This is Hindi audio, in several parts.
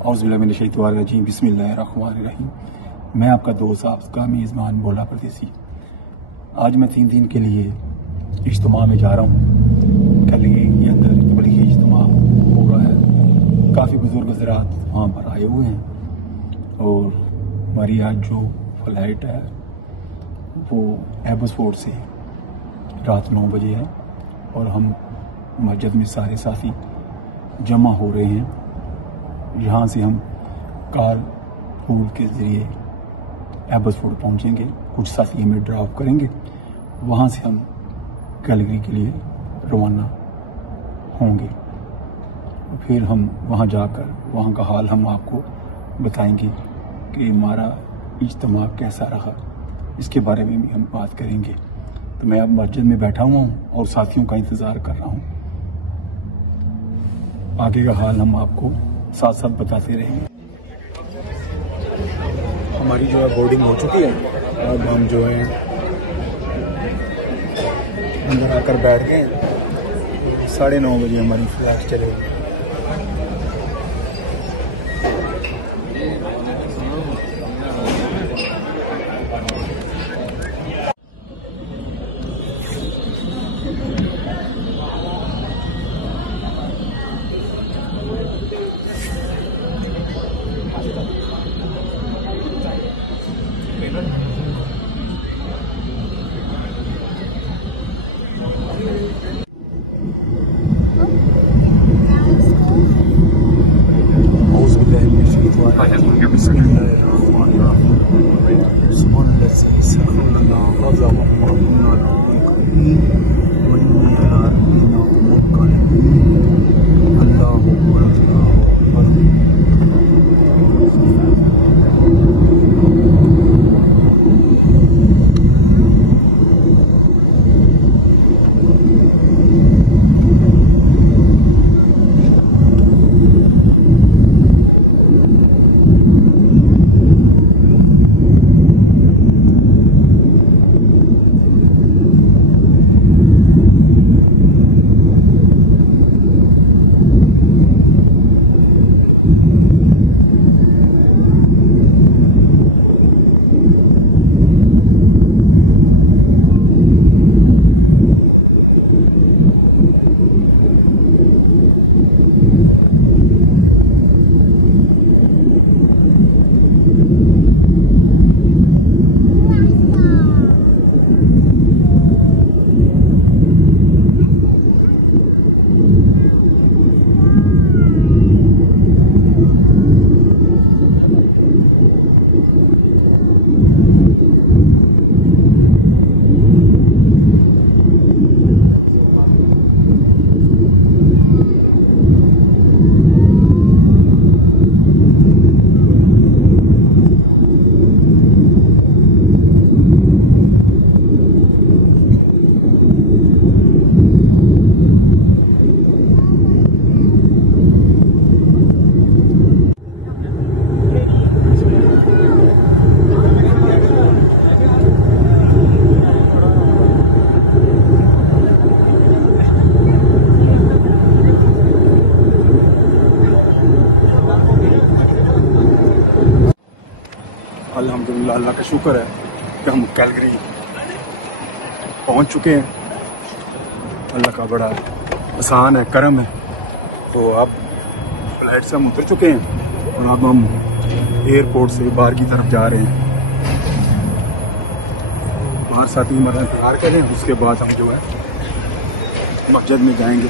औज़ुबिल्लाहिमिनश्शैतानिर्रजीम बिस्मिल्लाहिर्रहमानिर्रहीम। मैं आपका दोस्त आपका मेज़बान भोला परदेसी। आज मैं 3 दिन के लिए इज्तिमा में जा रहा हूँ। कल के अंदर तबलीगी इज्तिमा हो रहा है। काफ़ी बुज़ुर्ग हज़रात वहाँ पर आए हुए हैं और हमारी आज जो फ़्लाइट है वो एबसफोर्ड से रात 9 बजे है और हम मस्जिद में सारे साथी जमा हो रहे हैं। यहाँ से हम कार पूल के ज़रिए एबसफोर्ड पहुँचेंगे। कुछ साथी हमें ड्रॉप करेंगे, वहाँ से हम कैलगरी के लिए रवाना होंगे। फिर हम वहाँ जाकर वहाँ का हाल हम आपको बताएंगे कि हमारा इज्तिमा कैसा रहा, इसके बारे में भी हम बात करेंगे। तो मैं अब मस्जिद में बैठा हुआ हूँ और साथियों का इंतज़ार कर रहा हूँ। आगे का हाल हम आपको साथ साथ बताते रहेंगे। हमारी जो है बोर्डिंग हो चुकी है। अब हम जो है अंदर आकर बैठ गए। 9:30 बजे हमारी फ्लाइट चलेगी। अल्हम्दुलिल्लाह, अल्लाह का शुक्र है कि हम कैलगरी पहुंच चुके हैं। अल्लाह का बड़ा आसान है, करम है। तो अब फ्लाइट से हम उतर चुके हैं और अब हम एयरपोर्ट से बाहर की तरफ जा रहे हैं। बाहर साथी हमारा इंतजार करें, उसके बाद हम जो है मस्जिद में जाएंगे।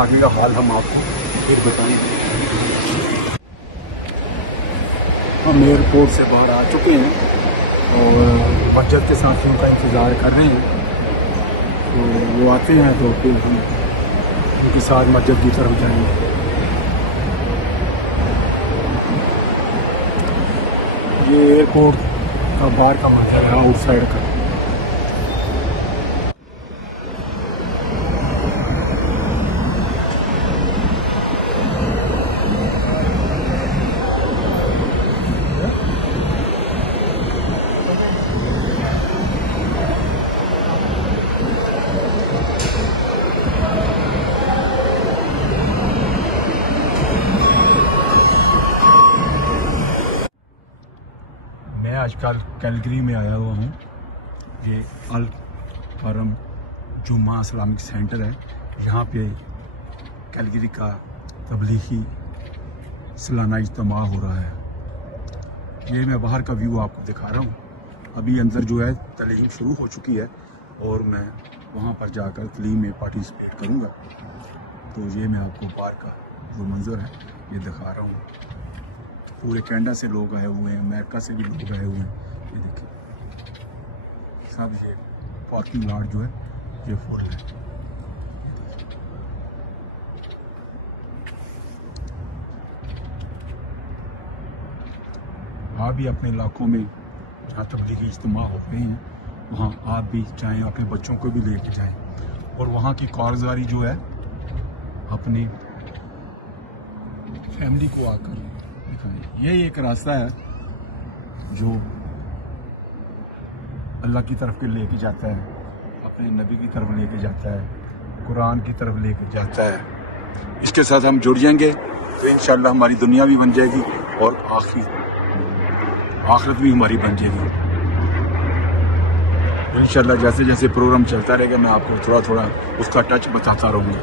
आगे का हाल हम आपको फिर बताएंगे। हम एयरपोर्ट से बाहर आ चुके हैं और मस्जिद के साथियों का इंतज़ार कर रहे हैं। तो वो आते हैं तो फिर हम उनके साथ मस्जिद की तरफ जाएंगे। ये एयरपोर्ट का बाहर का मंजर है, आउटसाइड का। कैलगरी में आया हुआ हूँ। ये अल फरम जुम्मा इस्लामिक सेंटर है। यहाँ पे कैलगरी का तबलीगी सालाना इज्तिमा हो रहा है। ये मैं बाहर का व्यू आपको दिखा रहा हूँ। अभी अंदर जो है तलीम शुरू हो चुकी है और मैं वहाँ पर जाकर तलीम में पार्टिसिपेट करूँगा। तो ये मैं आपको बाहर का जो मंजर है ये दिखा रहा हूँ। पूरे कनाडा से लोग आए हुए हैं, अमेरिका से भी लोग आए हुए हैं। ये देखिए सब ये पार्किंग लॉट जो है ये फुल है। आप भी अपने इलाकों में जहाँ तबलीगी इज्तिमा हो रहे हैं वहाँ आप भी चाहें, अपने बच्चों को भी लेके जाएं और वहाँ की कारगुजारी जो है अपनी फैमिली को आकर दिखाएं। ये एक रास्ता है जो अल्लाह की तरफ के लेके जाता है, अपने नबी की तरफ लेके जाता है, कुरान की तरफ लेके जाता है। इसके साथ हम जुड़ जाएंगे तो इंशाअल्लाह हमारी दुनिया भी बन जाएगी और आखिरत भी हमारी बन जाएगी। इंशाअल्लाह जैसे जैसे प्रोग्राम चलता रहेगा मैं आपको थोड़ा थोड़ा उसका टच बताता रहूँगा।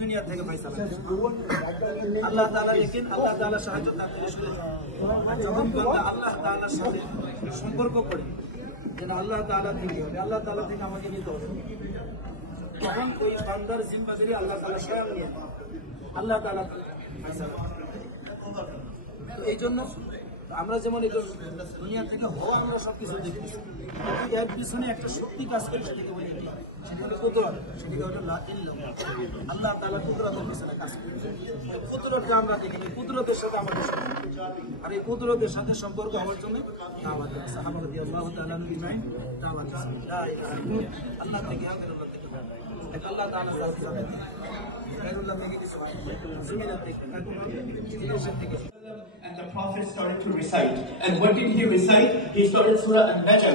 दुनिया থেকে ফয়সালা আল্লাহ তাআলা लेकिन আল্লাহ তাআলা সাহায্য তাকে যখন বান্দা আল্লাহ তাআলার সাথে সম্পর্ক করে যেন আল্লাহ তাআলা থেকে হবে, আল্লাহ তাআলা থেকে আমাকে নিতে হবে, তখন ওই বান্দার জিম্মাদারি আল্লাহ তাআলা স্বয়ং নিয়ে আল্লাহ তাআলা ফয়সালা। তো এই জন্য আমরা যেমন এই দুনিয়া থেকে হওয়া আমরা সবকিছু দেখতেছি, এর পিছনে একটা শক্তি কাজ করে, সেটাকে বলি সেটাকে কুদরত, সেটাকে ওটা লা ইল্লাল্লাহ, আল্লাহ তাআলা কুদরতের পিছনে কাজ করে। কুদরতকে আমরা দেখি, কুদরতের সাথে আমাদের সম্পর্ক, আর এই কুদরতের সাথে সম্পর্ক হওয়ার জন্য দাওয়াত আছে। সাহাবা রাদিয়াল্লাহু তাআলা আনহুম দাওয়াত আছে লা ইলাহা ইল্লাল্লাহ, আল্লাহ থেকে আল্লাহ থেকে আল্লাহ তাআলা সাথে আল্লাহ থেকে কিছু হয় জমিনের থেকে জিনিসের থেকে। And the Prophet started to recite. And what did he recite? He started Surah An-Najm.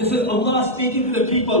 This is Allah speaking to the people.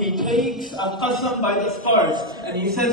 He takes a qasam by the stars. And he says,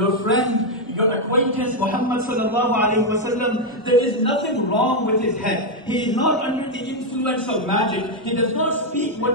Your friend, your acquaintance, Muhammad sallallahu alayhi wa sallam, there is nothing wrong with his head. He is not under the influence of magic. He does not speak what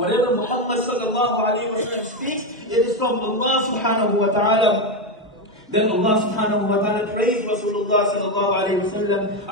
Whatever Muhammad sallallahu alayhi wa sallam speaks, it is from Allah subhanahu wa ta'ala. Then Allah subhanahu wa ta'ala praised Rasulullah sallallahu alayhi wa sallam.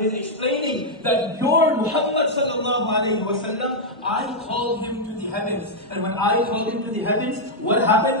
He's explaining that your Muhammad sallallahu alayhi wa sallam, I called him to the heavens, and when I called him to the heavens, what happened?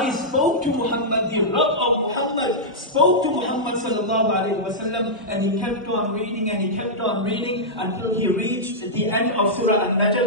I spoke to Muhammad, the Rabb of Muhammad spoke to Muhammad sallallahu alayhi wa sallam, and he kept on reading and he kept on reading until he reached the end of Surah An-Najm,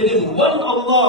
It is one Allah,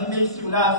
he makes you laugh,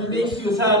he makes you sad,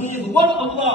he is one Allah,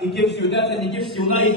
he gives you death and he gives you life,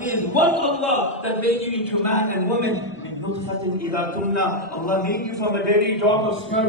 He is one Allah that made you into man and woman. Allah made you from a very drop of sperm,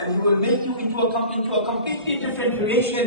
and He will make you into a completely different creation.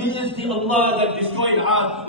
He is the Allah that destroyed Aad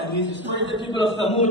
and He destroyed the people of Thamud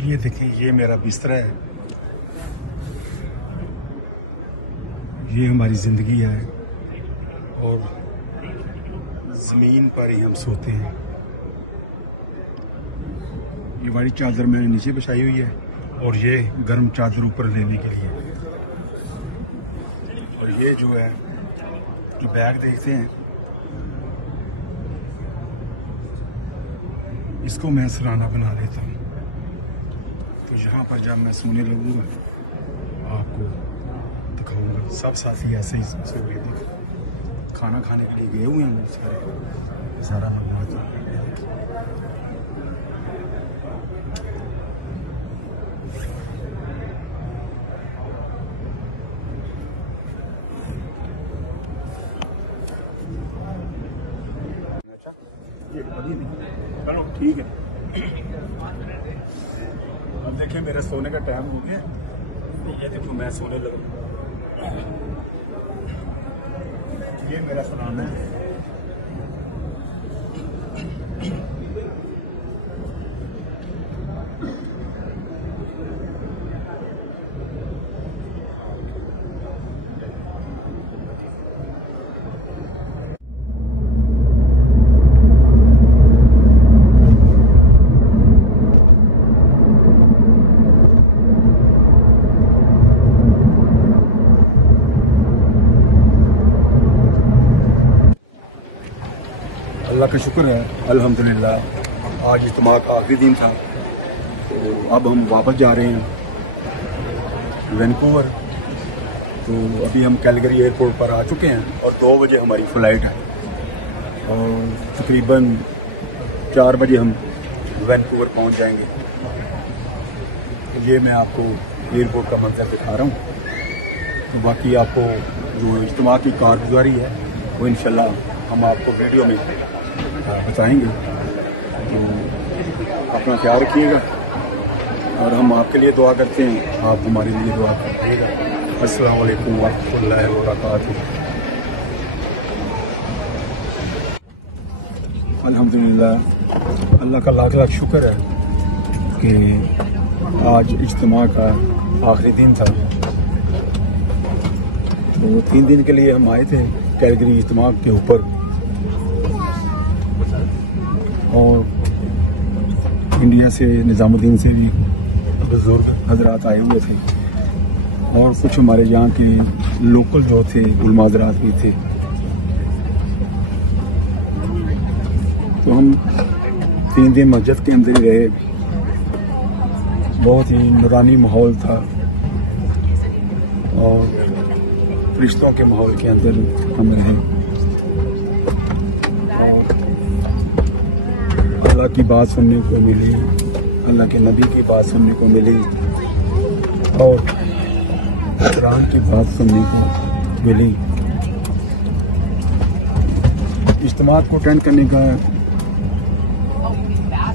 ये देखिए, ये मेरा बिस्तरा है, ये हमारी जिंदगी है और ज़मीन पर ही हम सोते हैं। ये वाली चादर मैंने नीचे बिछाई हुई है और ये गर्म चादर ऊपर लेने के लिए। और ये जो है जो बैग देखते हैं इसको मैं सराहना बना लेता हूँ। तो यहाँ पर जब मैं सोने लगूंगा आपको दिखाऊंगा। सब साथी ऐसे ही सो गए थे, खाना खाने के लिए गए हुए हैं सारे, सारा मजा। चलो ठीक है। अब देखिए मेरा सोने का टाइम हो गया। ये देखो मैं सोने लगा। ये मेरा सलाम है। अल्लाह का शुक्र है, अल्हम्दुलिल्लाह। आज इज्तिमा का आखिरी दिन था, तो अब हम वापस जा रहे हैं वैनकूवर। तो अभी हम कैलगरी एयरपोर्ट पर आ चुके हैं और 2 बजे हमारी फ़्लाइट है और तकरीबन 4 बजे हम वैनकूवर पहुंच जाएंगे। ये मैं आपको एयरपोर्ट का मंजर दिखा रहा हूँ। तो बाकी आपको जो इज्तिमा की कारगुजारी है वो इंशाल्लाह हम आपको वीडियो में बताएंगे। तो अपना ख्याल रखिएगा और हम आपके लिए दुआ करते हैं, आप हमारे लिए दुआ करिएगा। अस्सलाम वालेकुम वरहमतुल्लाहि वबरकातुहू। अल्हम्दुलिल्लाह, अल्लाह का लाख लाख शुक्र है कि आज इज्तिमा का आखिरी दिन था। तो 3 दिन के लिए हम आए थे कैलगरी इज्तिमा के ऊपर और इंडिया से निज़ामुद्दीन से भी बुजुर्ग हजरात आए हुए थे और कुछ हमारे यहाँ के लोकल जो थे उलमा हजरात भी थे। तो हम 3 दिन मस्जिद के अंदर ही रहे। बहुत ही नूरानी माहौल था और फरिश्तों के माहौल के अंदर हम रहे। अल्लाह की बात सुनने को मिली, अल्लाह के नबी की बात सुनने को मिली और कुरान की बात सुनने को मिली। इज्तिमा को अटेंड करने का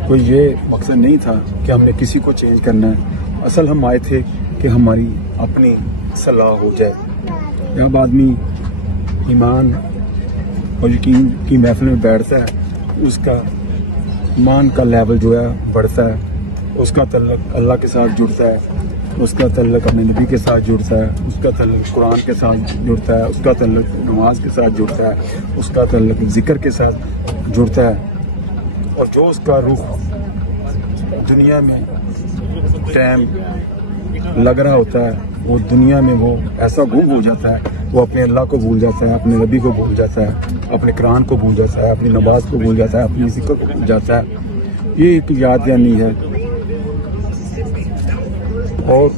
कोई ये मकसद नहीं था कि हमने किसी को चेंज करना है। असल हम आए थे कि हमारी अपनी सलाह हो जाए। जब आदमी ईमान और यकीन की महफिल में बैठता है उसका ईमान का लेवल जो है बढ़ता है, उसका तल्लुक अल्लाह के साथ जुड़ता है, उसका तल्लुक अपने नबी के साथ जुड़ता है, उसका तल्लुक कुरान के साथ जुड़ता है, उसका तल्लुक नमाज के साथ जुड़ता है, उसका तल्लुक जिक्र के साथ जुड़ता है। और जो उसका रुख दुनिया में टाइम लग रहा होता है वो दुनिया में वो ऐसा गुम हो जाता है, वो अपने अल्लाह को भूल जाता है, अपने नबी को भूल जाता है, अपने कुरान को भूल जाता है, अपनी नमाज को भूल जाता है, अपनी जिक्र को भूल जाता है। ये एक याद दहानी है और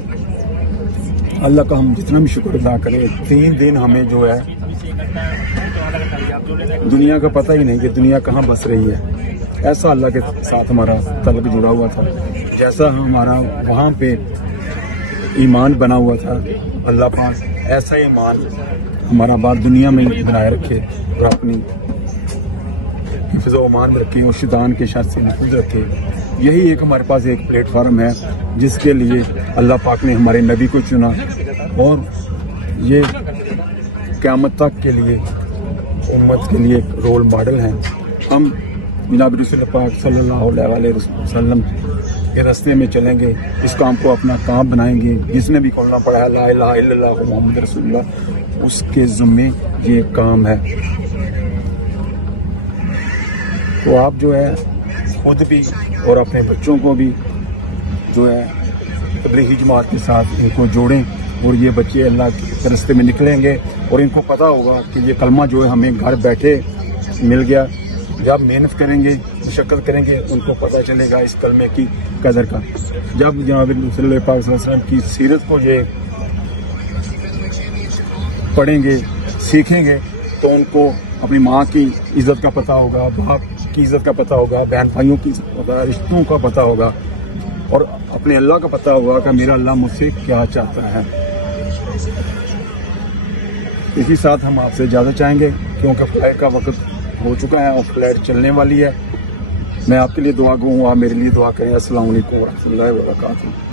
अल्लाह का हम जितना भी शुक्र अदा करें। 3 दिन हमें जो है दुनिया का पता ही नहीं कि दुनिया कहाँ बस रही है। ऐसा अल्लाह के साथ हमारा तल्लुक जुड़ा हुआ था, जैसा हमारा वहाँ पे ईमान बना हुआ था। अल्लाह पाक ऐसा ईमान हमारा बात दुनिया में बनाए रखे और अपनी हिफ्ज़ व अमान में रखे और शैतान के शर से महफूज रखे। यही एक हमारे पास एक प्लेटफार्म है जिसके लिए अल्लाह पाक ने हमारे नबी को चुना और ये क़यामत तक के लिए उम्मत के लिए एक रोल मॉडल हैं। हम जनाब रसूल पाक सल्लल्लाहु अलैहि वसल्लम के रास्ते में चलेंगे, इस काम को अपना काम बनाएंगे। जिसने भी कलमा पढ़ा है ला इलाहा इल्लल्लाह मुहम्मद रसूलुल्लाह, उसके ज़िम्मे ये काम है। तो आप जो है खुद भी और अपने बच्चों को भी जो है तबलीगी जमात के साथ इनको जोड़ें और ये बच्चे अल्लाह के रास्ते में निकलेंगे और इनको पता होगा कि ये कलमा जो है हमें घर बैठे मिल गया। जब मेहनत करेंगे, मशक्क़त करेंगे, उनको पता चलेगा इस कलमे की कदर का। जब जनाब रसूल पाक सल्लल्लाहु अलैहि वसल्लम की सीरत को ये पढ़ेंगे, सीखेंगे, तो उनको अपनी माँ की इज़्ज़त का पता होगा, बाप की इज़्ज़त का पता होगा, बहन भाइयों की इज़्ज़त का पता, रिश्तों का पता होगा और अपने अल्लाह का पता होगा कि मेरा अल्लाह मुझसे क्या चाहता है। इसी साथ हम आपसे इजाज़त चाहेंगे क्योंकि फ्लाइट का वक्त हो चुका है और फ्लाइट चलने वाली है। मैं आपके लिए दुआ गो हूँ, आप मेरे लिए दुआ करें। अस्सलाम वालेकुम व रहमतुल्लाहि व बरकातुहू।